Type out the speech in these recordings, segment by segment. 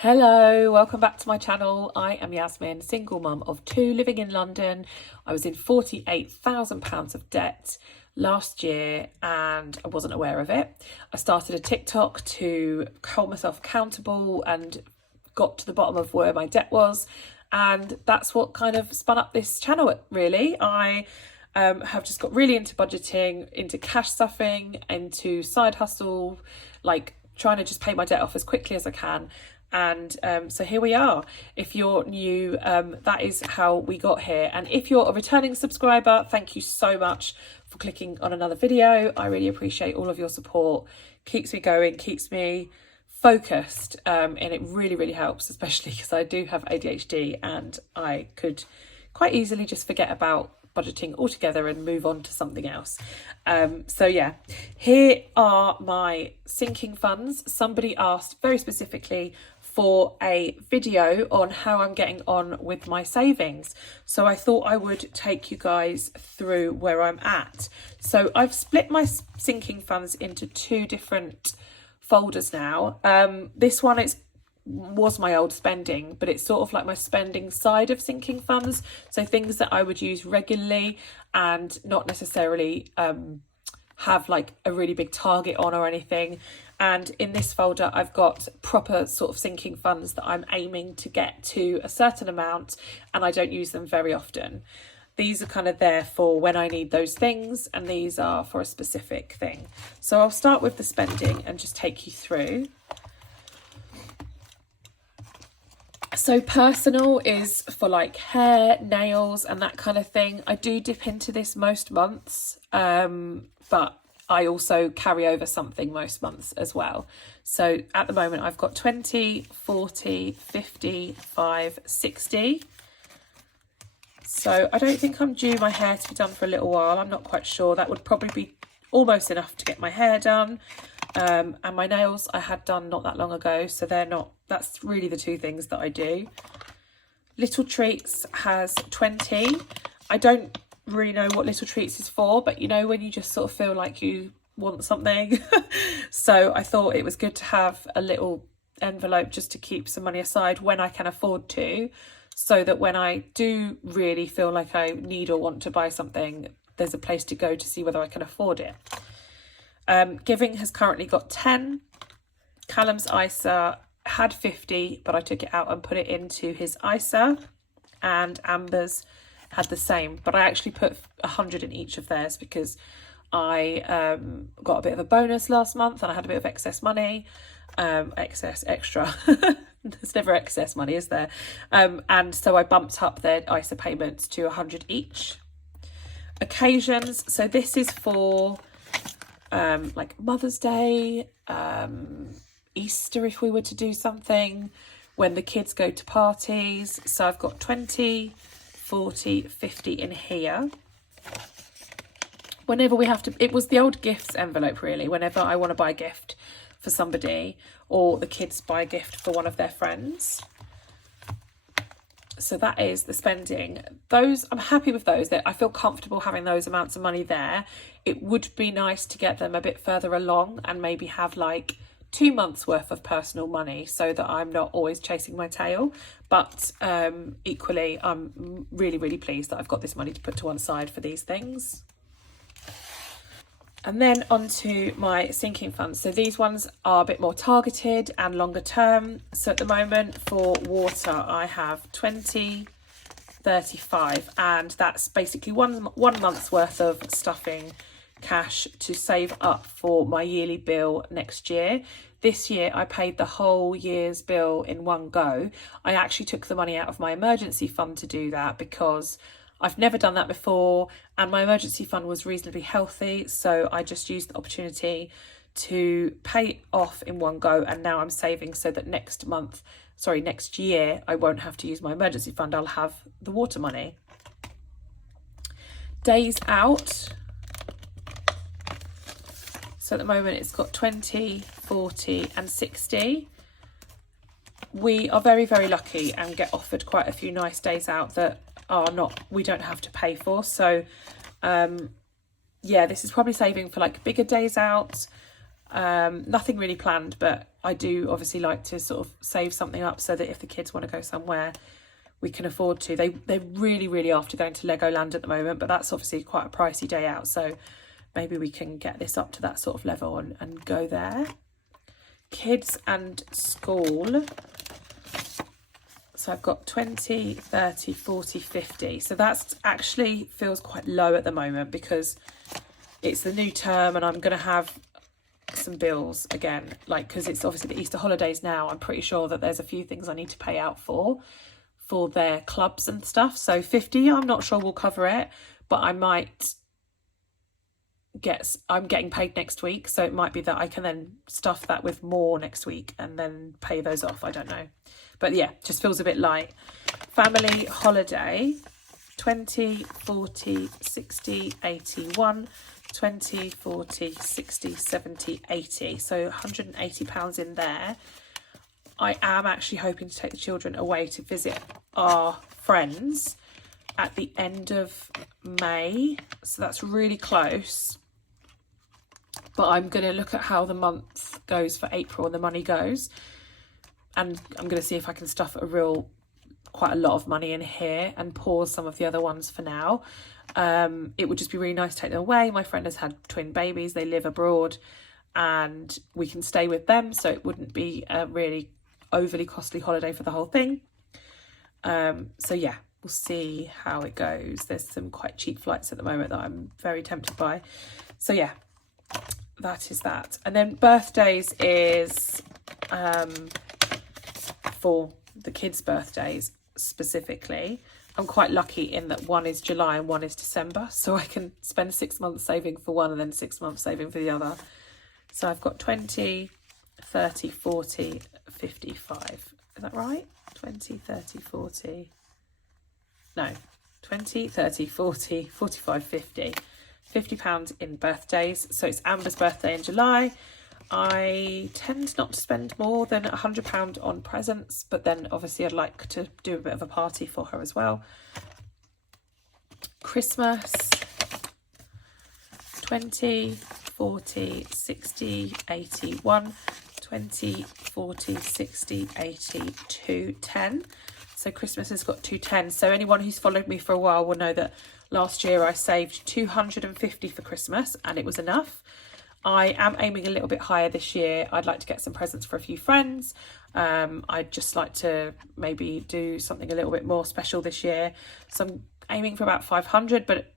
Hello, welcome back to my channel. I am Yasmine, single mum of two living in London. I was in £48,000 of debt last year and I wasn't aware of it. I started a TikTok to hold myself accountable and got to the bottom of where my debt was, and that's what kind of spun up this channel really. I have just got really into budgeting, into cash stuffing, into side hustle, like trying to just pay my debt off as quickly as I can. And so here we are. If you're new, that is how we got here. And if you're a returning subscriber, thank you so much for clicking on another video. I really appreciate all of your support. Keeps me going, keeps me focused, and it really helps, especially because I do have ADHD and I could quite easily just forget about budgeting altogether and move on to something else. So yeah, here are my sinking funds. Somebody asked very specifically for a video on how I'm getting on with my savings, so I thought I would take you guys through where I'm at. So I've split my sinking funds into two different folders now. This one was my old spending, but it's sort of like my spending side of sinking funds, so things that I would use regularly and not necessarily have like a really big target on or anything. And in this folder I've got proper sort of sinking funds that I'm aiming to get to a certain amount, and I don't use them very often. These are kind of there for when I need those things, and these are for a specific thing. So I'll start with the spending and just take you through. So personal is for like hair, nails and that kind of thing. I do dip into this most months, but I also carry over something most months as well. So at the moment I've got 20, 40, 50, 5, 60. So I don't think I'm due my hair to be done for a little while. I'm not quite sure. That would probably be almost enough to get my hair done. And my nails I had done not that long ago, so they're not, that's really the two things that I do. Little Treats has 20. I don't really know what Little Treats is for, but you know when you just sort of feel like you want something. So I thought it was good to have a little envelope just to keep some money aside when I can afford to, so that when I do really feel like I need or want to buy something, there's a place to go to see whether I can afford it. Giving has currently got 10. Callum's ISA had 50, but I took it out and put it into his ISA, and Amber's had the same, but I actually put 100 in each of theirs because I got a bit of a bonus last month and I had a bit of excess money, extra. There's never excess money, is there? And so I bumped up their ISA payments to 100 each. Occasions, so this is for like Mother's Day, Easter if we were to do something, when the kids go to parties. So I've got 20, 40, 50 in here. Whenever we have to, it was the old gifts envelope really, whenever I want to buy a gift for somebody or the kids buy a gift for one of their friends. So that is the spending. Those, I'm happy with those, that I feel comfortable having those amounts of money there. It would be nice to get them a bit further along and maybe have like 2 months worth of personal money so that I'm not always chasing my tail. But equally, I'm really pleased that I've got this money to put to one side for these things. And then onto my sinking funds. So these ones are a bit more targeted and longer term. So at the moment for water, I have 20, 35, and that's basically one month's worth of stuffing cash to save up for my yearly bill next year. This year I paid the whole year's bill in one go. I actually took the money out of my emergency fund to do that because I've never done that before and my emergency fund was reasonably healthy, so I just used the opportunity to pay it off in one go, and now I'm saving so that next year I won't have to use my emergency fund. I'll have the water money. Days out. So at the moment it's got 20, 40 and 60. We are very lucky and get offered quite a few nice days out that are not, we don't have to pay for. So yeah, this is probably saving for like bigger days out. Nothing really planned, but I do obviously like to sort of save something up so that if the kids want to go somewhere, we can afford to. They're really, really after going to Legoland at the moment, but that's obviously quite a pricey day out. So maybe we can get this up to that sort of level and go there. Kids and school. So I've got 20, 30, 40, 50. So that's actually feels quite low at the moment because it's the new term and I'm going to have some bills again, like, because it's obviously the Easter holidays now. I'm pretty sure that there's a few things I need to pay out for their clubs and stuff. So 50, I'm not sure we'll cover it, but I might I'm getting paid next week, so it might be that I can then stuff that with more next week and then pay those off. I don't know, but yeah, just feels a bit light. Family holiday, 20, 40, 60, 81, 20, 40, 60, 70, 80. So £180 in there. I am actually hoping to take the children away to visit our friends at the end of May. So that's really close. But I'm going to look at how the month goes for April and the money goes. And I'm going to see if I can stuff quite a lot of money in here and pause some of the other ones for now. It would just be really nice to take them away. My friend has had twin babies. They live abroad and we can stay with them. So it wouldn't be a really overly costly holiday for the whole thing. So yeah, we'll see how it goes. There's some quite cheap flights at the moment that I'm very tempted by. So yeah, that is that. And then birthdays is for the kids' birthdays specifically. I'm quite lucky in that one is July and one is December, so I can spend 6 months saving for one and then 6 months saving for the other. So I've got 20, 30, 40, 55. Is that right? 20, 30, 40. No, 20, 30, 40, 45, 50. £50 in birthdays. So it's Amber's birthday in July. I tend not to spend more than £100 on presents, but then obviously I'd like to do a bit of a party for her as well. Christmas, 20, 40, 60, 81, 20, 40, 60, 80, 210. So Christmas has got 210. So anyone who's followed me for a while will know that last year I saved 250 for Christmas and it was enough. I am aiming a little bit higher this year. I'd like to get some presents for a few friends. I'd just like to maybe do something a little bit more special this year. So I'm aiming for about 500, but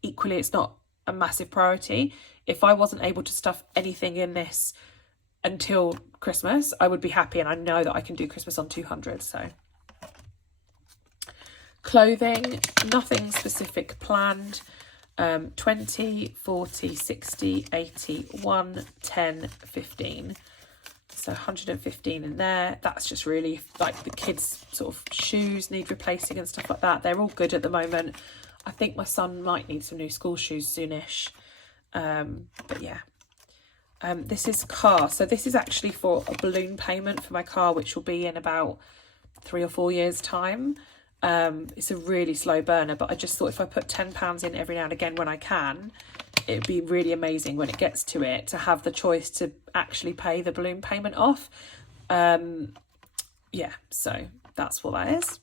equally it's not a massive priority. If I wasn't able to stuff anything in this until Christmas, I would be happy, and I know that I can do Christmas on 200. So clothing, nothing specific planned. 20, 40, 60, 80, 1, 10, 15. So 115 in there. That's just really like the kids' sort of shoes need replacing and stuff like that. They're all good at the moment. I think my son might need some new school shoes soonish. But yeah. This is car. So this is actually for a balloon payment for my car, which will be in about 3 or 4 years' time. It's a really slow burner, but I just thought if I put £10 in every now and again when I can, it'd be really amazing when it gets to it to have the choice to actually pay the balloon payment off. Yeah, so that's what that is.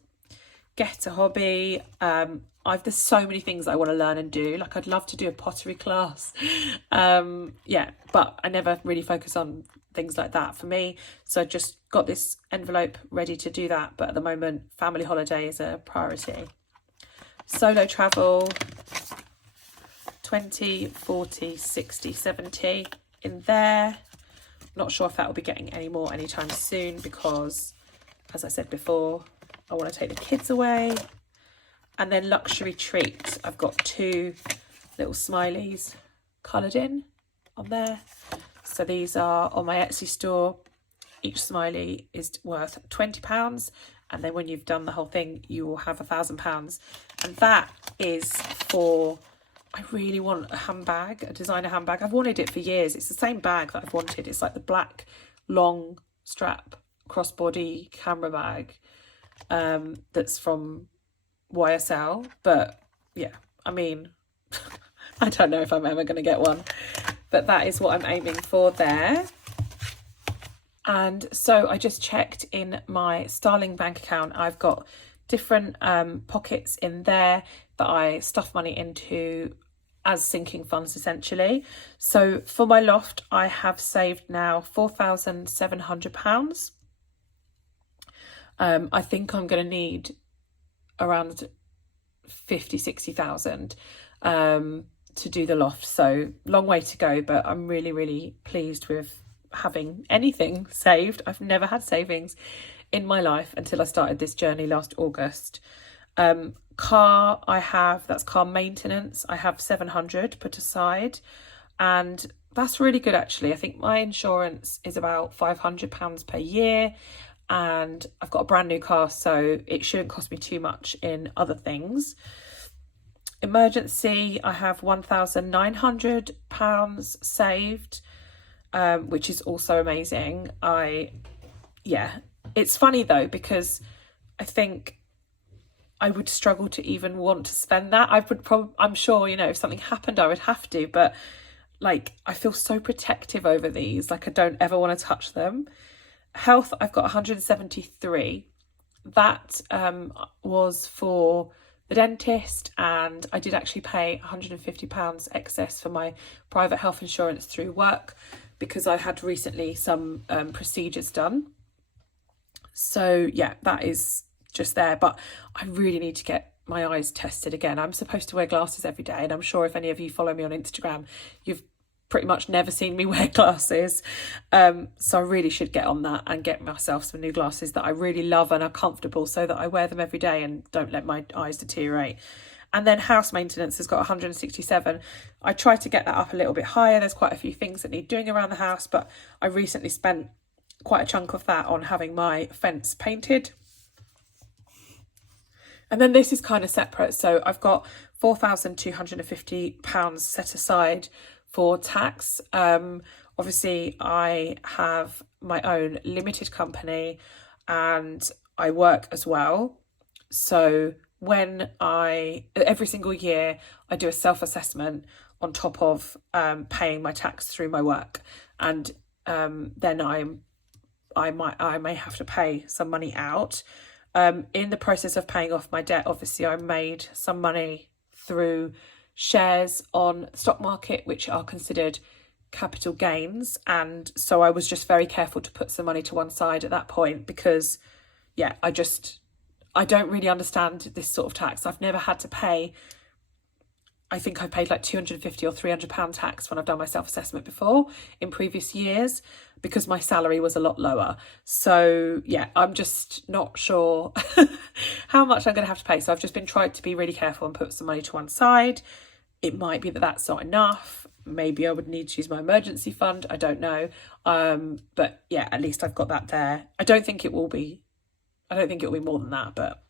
Get a hobby. There's so many things I want to learn and do. Like I'd love to do a pottery class. Yeah, but I never really focus on things like that for me. So I just got this envelope ready to do that. But at the moment, family holiday is a priority. Solo travel, 20, 40, 60, 70 in there. Not sure if that will be getting any more anytime soon because, as I said before, I want to take the kids away. And then luxury treat. I've got 2 little smileys coloured in on there. So these are on my Etsy store. Each smiley is worth £20. And then when you've done the whole thing, you will have £1,000. And that is for, I really want a handbag, a designer handbag. I've wanted it for years. It's the same bag that I've wanted. It's like the black long strap crossbody camera bag that's from YSL. But yeah, I mean, I don't know if I'm ever going to get one. but that is what I'm aiming for there. And so I just checked in my Starling bank account. I've got different pockets in there that I stuff money into as sinking funds essentially. So for my loft, I have saved now £4,700. I think I'm going to need around 60,000 to do the loft. So long way to go, but I'm really, really pleased with having anything saved. I've never had savings in my life until I started this journey last August. Car, that's car maintenance. I have 700 put aside, and that's really good actually. I think my insurance is about £500 per year, and I've got a brand new car, so it shouldn't cost me too much in other things. Emergency, I have £1,900 saved, which is also amazing. It's funny though, because I think I would struggle to even want to spend that. I'm sure, you know, if something happened, I would have to, but like, I feel so protective over these. Like, I don't ever want to touch them. Health, I've got 173. That was for the dentist, and I did actually pay £150 excess for my private health insurance through work because I had recently some procedures done. So yeah, that is just there, but I really need to get my eyes tested again. I'm supposed to wear glasses every day, and I'm sure if any of you follow me on Instagram, you've pretty much never seen me wear glasses. So I really should get on that and get myself some new glasses that I really love and are comfortable, so that I wear them every day and don't let my eyes deteriorate. And then house maintenance has got 167. I tried to get that up a little bit higher. There's quite a few things that need doing around the house, but I recently spent quite a chunk of that on having my fence painted. And then this is kind of separate. So I've got £4,250 set aside for tax. Obviously I have my own limited company and I work as well. So every single year I do a self-assessment on top of paying my tax through my work, and then I may have to pay some money out. In the process of paying off my debt, obviously I made some money through shares on the stock market, which are considered capital gains, and so I was just very careful to put some money to one side at that point, because yeah, I don't really understand this sort of tax. I've never had to pay, I think I paid like £250 or £300 tax when I've done my self-assessment before in previous years, because my salary was a lot lower. So yeah, I'm just not sure how much I'm going to have to pay. So I've just been trying to be really careful and put some money to one side. It might be that that's not enough. Maybe I would need to use my emergency fund. I don't know. But yeah, at least I've got that there. I don't think it will be more than that, but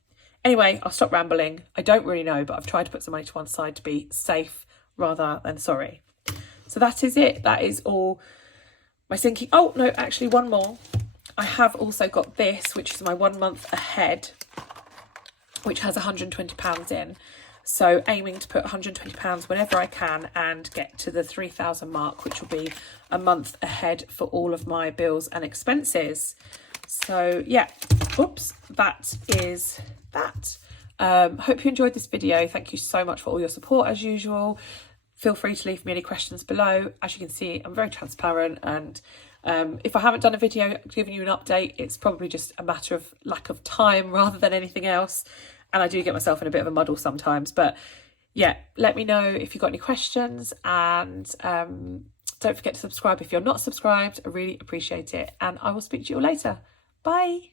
anyway, I'll stop rambling. I don't really know, but I've tried to put some money to one side to be safe rather than sorry. So that is it. That is all my sinking. Oh, no, actually one more. I have also got this, which is my 1 month ahead, which has £120 in. So aiming to put £120 whenever I can and get to the 3,000 mark, which will be a month ahead for all of my bills and expenses. So yeah, oops, that is that. Hope you enjoyed this video. Thank you so much for all your support as usual. Feel free to leave me any questions below. As you can see, I'm very transparent, and if I haven't done a video giving you an update, it's probably just a matter of lack of time rather than anything else. And I do get myself in a bit of a muddle sometimes, but yeah, let me know if you've got any questions, and don't forget to subscribe if you're not subscribed. I really appreciate it, and I will speak to you all later. Bye.